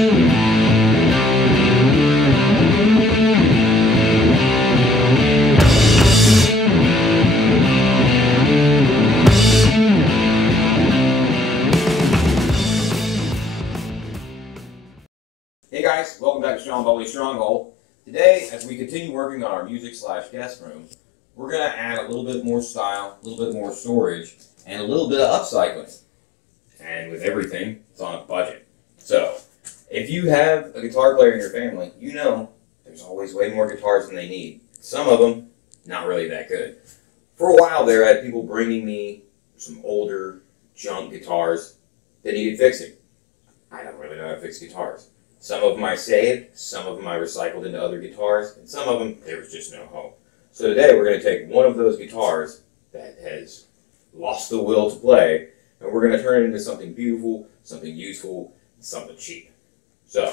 Hey guys, welcome back to Sean Bowley's Stronghold. Today, as we continue working on our music/guest room, we're going to add a little bit more style, a little bit more storage, and a little bit of upcycling. And with everything, it's on a budget. So, if you have a guitar player in your family, you know there's always way more guitars than they need. Some of them, not really that good. For a while there, I had people bringing me some older, junk guitars that needed fixing. I don't really know how to fix guitars. Some of them I saved, some of them I recycled into other guitars, and some of them, there was just no hope. So today we're going to take one of those guitars that has lost the will to play, and we're going to turn it into something beautiful, something useful, something cheap. So,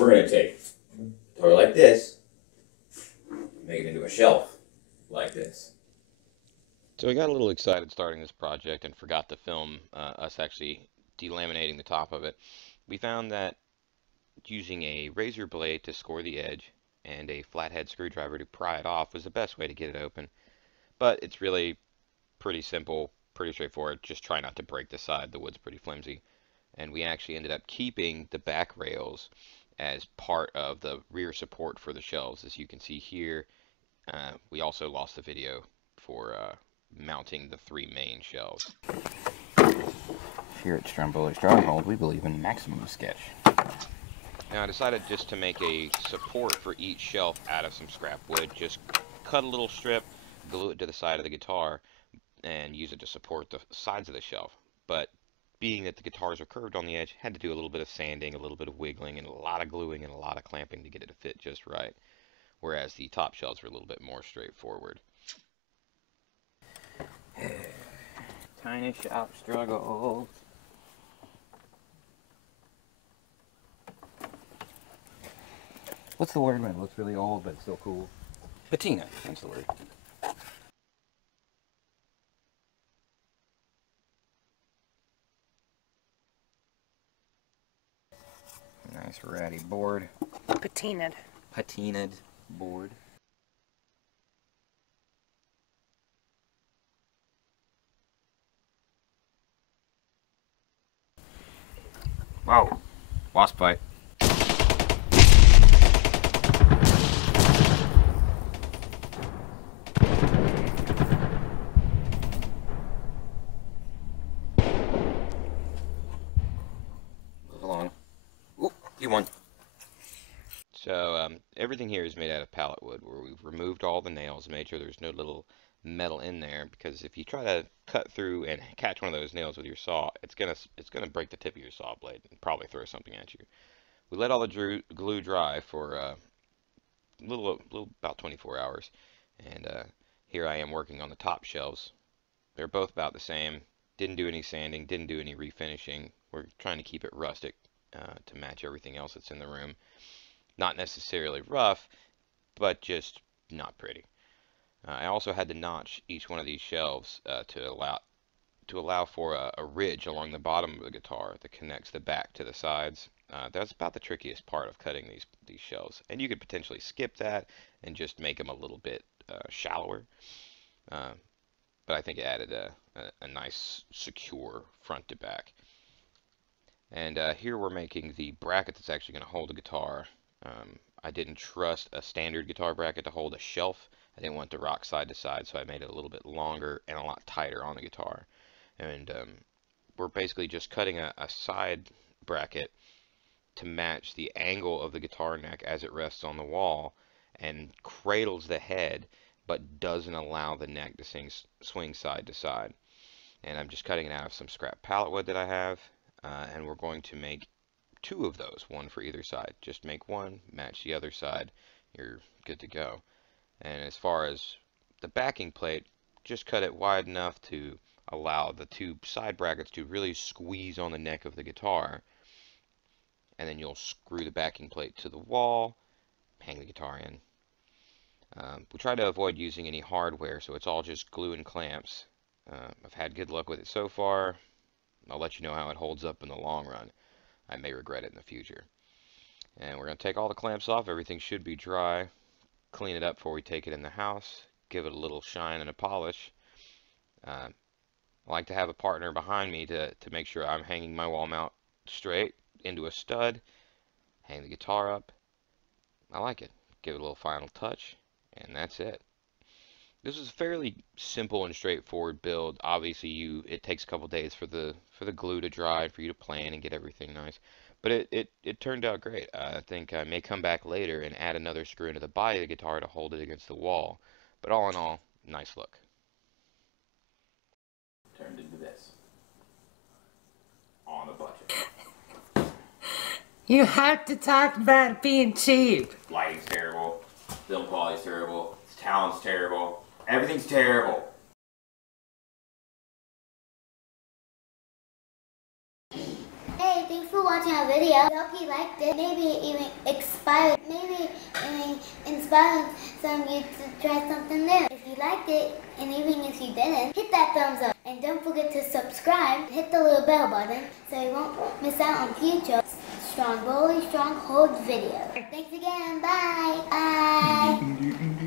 we're going to take a guitar like this, make it into a shelf like this. So we got a little excited starting this project and forgot to film us actually delaminating the top of it. We found that using a razor blade to score the edge and a flathead screwdriver to pry it off was the best way to get it open. But it's really pretty simple, pretty straightforward. Just try not to break the side. The wood's pretty flimsy. And we actually ended up keeping the back rails as part of the rear support for the shelves. As you can see here, we also lost the video for mounting the three main shelves. Here at Stromboli Stronghold, we believe in maximum sketch. Now I decided just to make a support for each shelf out of some scrap wood. Just cut a little strip, glue it to the side of the guitar, and use it to support the sides of the shelf. But being that the guitars are curved on the edge, had to do a little bit of sanding, a little bit of wiggling, and a lot of gluing and a lot of clamping to get it to fit just right. Whereas the top shelves were a little bit more straightforward. Tiny shop struggles. What's the word when it looks really old but it's still cool? Patina, that's the word. Nice ratty board. Patinaed. Patinaed board. Wow, wasp bite. You won. So everything here is made out of pallet wood, where we've removed all the nails, made sure there's no little metal in there, because if you try to cut through and catch one of those nails with your saw, it's gonna break the tip of your saw blade and probably throw something at you. We let all the glue dry for a little about 24 hours, and here I am working on the top shelves. They're both about the same. Didn't do any sanding, didn't do any refinishing. We're trying to keep it rustic to match everything else that's in the room. Not necessarily rough, but just not pretty. I also had to notch each one of these shelves to allow for a ridge along the bottom of the guitar that connects the back to the sides. That's about the trickiest part of cutting these shelves. And you could potentially skip that and just make them a little bit shallower. But I think it added a nice, secure front to back. And here we're making the bracket that's actually going to hold the guitar. I didn't trust a standard guitar bracket to hold a shelf. I didn't want it to rock side to side, so I made it a little bit longer and a lot tighter on the guitar. And we're basically just cutting a side bracket to match the angle of the guitar neck as it rests on the wall and cradles the head, but doesn't allow the neck to swing side to side. And I'm just cutting it out of some scrap pallet wood that I have. And we're going to make two of those, one for either side. Just make one, match the other side, you're good to go. And as far as the backing plate, just cut it wide enough to allow the two side brackets to really squeeze on the neck of the guitar. And then you'll screw the backing plate to the wall, hang the guitar in. We try to avoid using any hardware, so it's all just glue and clamps. I've had good luck with it so far. I'll let you know how it holds up in the long run. I may regret it in the future. And we're going to take all the clamps off. Everything should be dry. Clean it up before we take it in the house. Give it a little shine and a polish. I like to have a partner behind me to make sure I'm hanging my wall mount straight into a stud. Hang the guitar up. I like it. Give it a little final touch, and that's it. This is a fairly simple and straightforward build. Obviously, it takes a couple days for the glue to dry and for you to plan and get everything nice. But it turned out great. I think I may come back later and add another screw into the body of the guitar to hold it against the wall. But all in all, nice look. Turned into this. On a budget. You have to talk about being cheap. Lighting's terrible. Film quality's terrible. Talent's terrible. Everything's terrible. Hey, thanks for watching our video. I hope you liked it. Maybe even inspired some of you to try something new. If you liked it, and even if you didn't, hit that thumbs up. And don't forget to subscribe. Hit the little bell button so you won't miss out on future Stronghold videos. Thanks again. Bye. Bye.